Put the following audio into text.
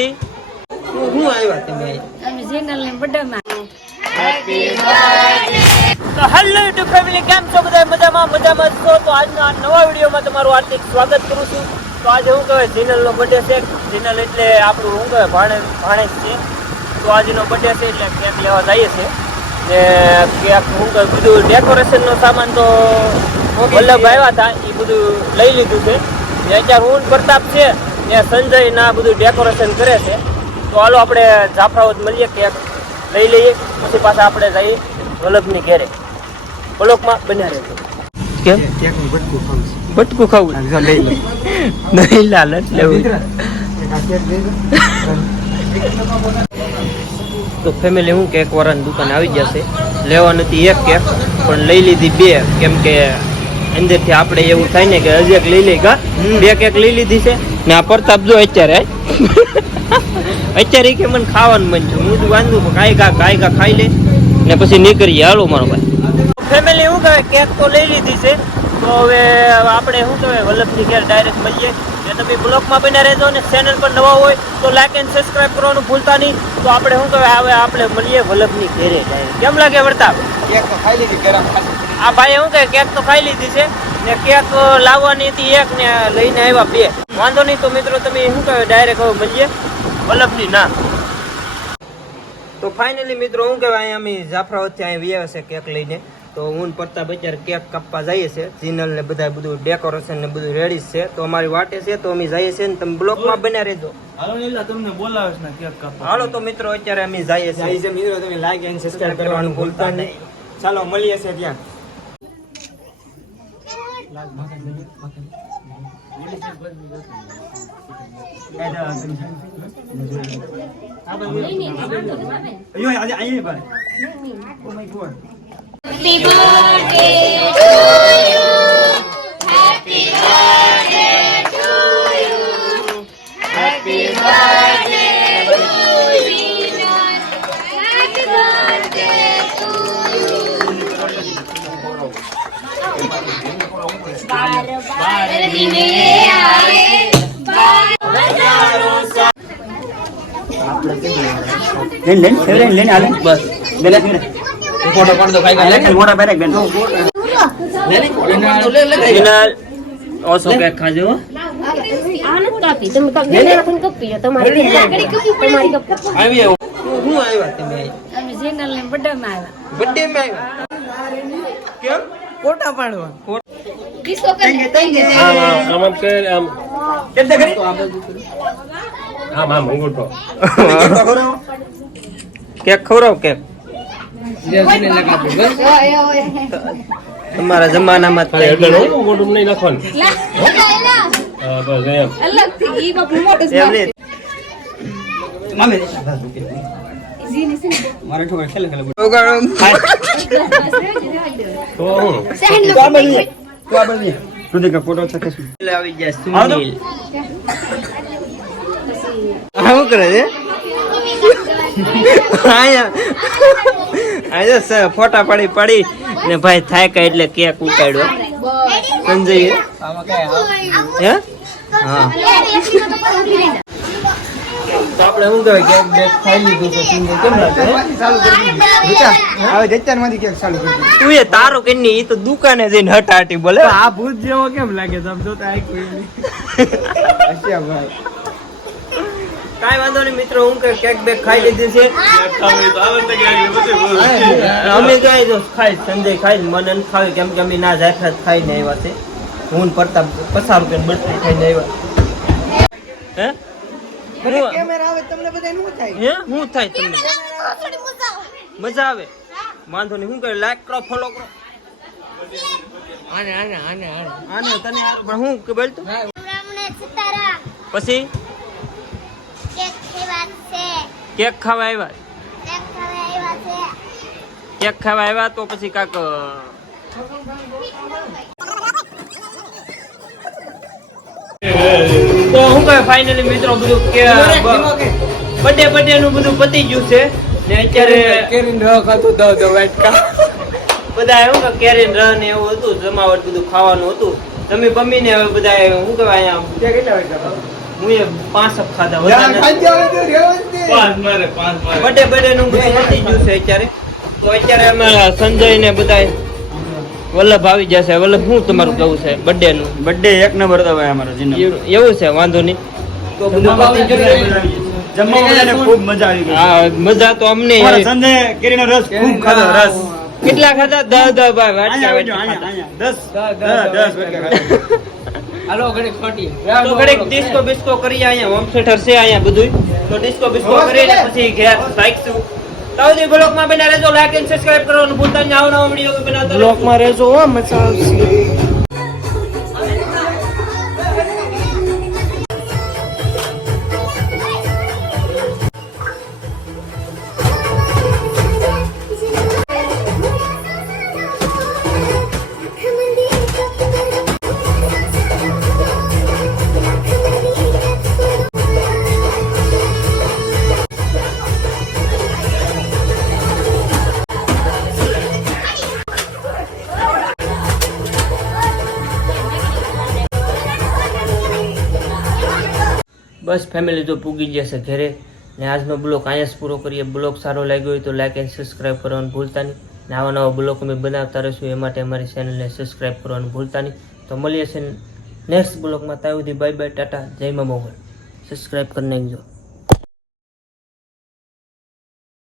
પછી હું આવ્યા તમે અમે જેનલ ને તો હેલો યુટ્યુબ ફેમિલી કેમ છો બધા? મજામાં મજામાં છો? તો આજના આ નવા વિડીયોમાં તમારું હાર્દિક સ્વાગત કરું છું. તો આજે હું કહેવાય જીનલનો બર્થડે છે. જીનલ એટલે આપણું હું કહેવાય ભાણે ભાણેજ છે. તો આજનો બર્થડે છે એટલે કેક લેવા જઈએ છે ને કેક હું કહેવાય બધું ડેકોરેશનનો સામાન તો વલ્લભ આવ્યા હતા એ બધું લઈ લીધું છે. ને અત્યારે હું પ્રતાપ છે. ને સંજય ના બધું ડેકોરેશન કરે છે. તો હાલો આપણે જાફરાવત મળીએ કેક લઈ લઈએ પછી પાછા આપણે જઈએ વલ્લભની ઘેરે. બ્લોકમાં બન્યા રહેજો. કેમ? બટકું ખાવું? નહીં લાલચ લેવું તો ફેમિલી હું કેક વાળાની દુકાન આવી જશે લેવા નથી એક કેક પણ લઈ લીધી બે. કેમ કે અંદરથી આપણે એવું થાય ને કે હજી એક લઈ લઈ ગા. બે કેક લઈ લીધી છે. ને આ પ્રતાપ જો અત્યારે અત્યારે કે મને ખાવાનું મન છે. હું તો વાંધું કાય કાંઈ કા કાંઈ કા ખાઈ લે. ને પછી નીકળીએ. હાલો મારો ભાઈ. ફેમિલી શું કહેવાય કેક તો લઈ લીધી છે. તો હવે આપણે શું કહેવાય વલ્લભની ઘેર ડાયરેક્ટ મળીએ. ને તમે બ્લોગમાં બન્યા રહેજો ને ચેનલ પર નવા હોય તો લાઈક એન્ડ સબસ્ક્રાઇબ કરવાનું ભૂલતા નહીં. તો આપણે શું કહેવાય હવે આપણે મળીએ વલ્લભની ઘેરે. કેમ લાગે વર્તાવ? આ ભાઈ શું કહે કેક તો ખાઈ લીધી છે. ને કેક લાવવાની હતી એક ને લઈને આવ્યા બે. વાંધો નહીં તો મિત્રો તમે શું કહેવાય ડાયરેક્ટ હવે મળીએ. વલ્લભની ના. તો ફાઇનલી મિત્રો હું કહેવાય અહીંયા અમે જાફરાવતથી અહીંયા વ્યાવે છે કેક લઈને. તો હું પડતા પ્રતાપ કેક કાપવા જઈએ છે. જીનલ ને બધા બધું ડેકોરેશન ને બધું રેડી છે. તો અમારી વાટે છે તો અમે જઈએ છીએ ને તમે બ્લોકમાં બન્યા રહેજો. હાલો નીલા તમને બોલાવે ને કેક કાપવા. હાલો તો મિત્રો અત્યારે અમે જઈએ છીએ. છે મિત્રો તમે લાઈક એન્ડ સબસ્ક્રાઇબ કરવાનું ભૂલતા નહીં. ચાલો મળીએ છીએ ત્યાં અయ్యో આજે અહીં ભાઈ oh my god Happy birthday લેન લેન ફેવરેટ લેન આલે બસ બેલે બેલે ફોટો પાડ દો કાઈ કાઈ મોટા બેરેક બેન જીનલ ઓસો કેક ખાજો આનંદ કાપી તમે કાપ ગેલે રાખીને કાપી તમારી તમારી કાપી આવી હું આવ્યા તમે અમે જેનલ ને બધામાં આવ્યા બર્થડે માં આવ્યા કેમ ફોટા પાડવા. કેક ખવડાવ કેક? તમારા જમાનામાં અલગથી મોટું મારે ઠોકર ખેલે ખેલે ફોટો શું આવી ગયા સુનિલ શું કરે છે ફોટા પાડી પાડી ને ભાઈ થાય કે એટલે કેક ઉપાડ્યો સંજય હે? હા. તો આપણે શું કહેવાય કેક બેક ખાઈ લીધું તો કેમ લાગે? ચાલુ કરી દીધું બેટા હવે જત્યારમાંથી ચાલુ કરી દીધું તું એ તારો કે નહીં ઈ તો દુકાને જઈને હટાટી બોલે. આ ભૂત જેવો કેમ લાગે તમે જોતા આ કોઈ ભાઈ. કાંઈ વાંધો નહીં મિત્રો હું કે કેક બેક ખાઈ લીધી છે. અમે કાંઈ તો ખાઈ સંજય ખાઈ મને ખાવી કેમ કે અમે ના જાફરાત ખાઈને આવ્યા છે. હું ને પ્રતાપ પચાસ રૂપિયા બર્થડે ખાઈને આવ્યા. હું- કેમેરા આવે તમને બધા નું થાય? હે? શું થાય તમને? મજા આવે. વાંધો નહીં શું કરે? લાઈક કરો ફોલો કરો. આને આને આને આને. આને તને પણ હું કે બોલ તું? પછી? કેક ખાવા આવ્યા? કેક ખાવા આવ્યા તો પછી કાક ફાઇનલી મિત્રો બધું કે બર્થડે બર્થડે નું બધું પતી ગયું છે. ને અત્યારે કેરી ન ખાતું દો દો વાટકા. બધા એવું કે કેરી રહ ને એવું હતું જમાવટ બધું ખાવાનું હતું. તમે બમીને હવે બધા શું કહેવાય અહીંયા? કેટલા વાટકા હું પાંચ અપ ખાધા વધારે પાંચ મારે પાંચ મારે. બડે બડે નું બધું પતી ગયું છે અત્યારે. તો અત્યારે અમે સંજય ને બધા વલ્લભ આવી જશે. વલ્લભ શું તમારું કેવું છે? બર્થડે નું? બર્થડે એક નંબર ભાઈ અમારો જીનો. એવું છે? વાંધો નહીં. તો બધું પતી ગયું છે. જમવા ખૂબ મજા આવી ગઈ. હા મજા તો અમને સંજય કેરીનો રસ ખૂબ ખાધો રસ. કેટલા ખાધા? દસ દસ ભાઈ વાટકા વાટકા. તો ઘડીક ડિસ્કો બિસ્કો કરીએ અહીંયા. હોમ થિયેટર છે અહીંયા બધું તો ડિસ્કો બિસ્કો કરીને પછી ઘેર સાઈકશું તાવજી બ્લોગમાં બના રહેજો. લાઈક એન્ડ કરવાનું ભૂલતા નહીં આવો. નવો વીડિયો બનાવતા હો મજા બસ ફેમિલી તો પૂગી જશે ઘરે. ને આજનો બ્લોગ અહીંયા જ પૂરો કરીએ. બ્લોગ સારો લાગ્યો હોય તો લાઇક એન્ડ સબસ્ક્રાઇબ કરવાનું ભૂલતા નહીં. નવા નવા બ્લોગ અમે બનાવતા રહીશું એ માટે અમારી ચેનલને સબસ્ક્રાઈબ કરવાનું ભૂલતા નહીં. તો મળીએ છીએ નેક્સ્ટ બ્લોગમાં ત્યાં સુધી બાય બાય ટાટા. જય મા મોગલ. સબસ્ક્રાઈબ કરી નાખજો.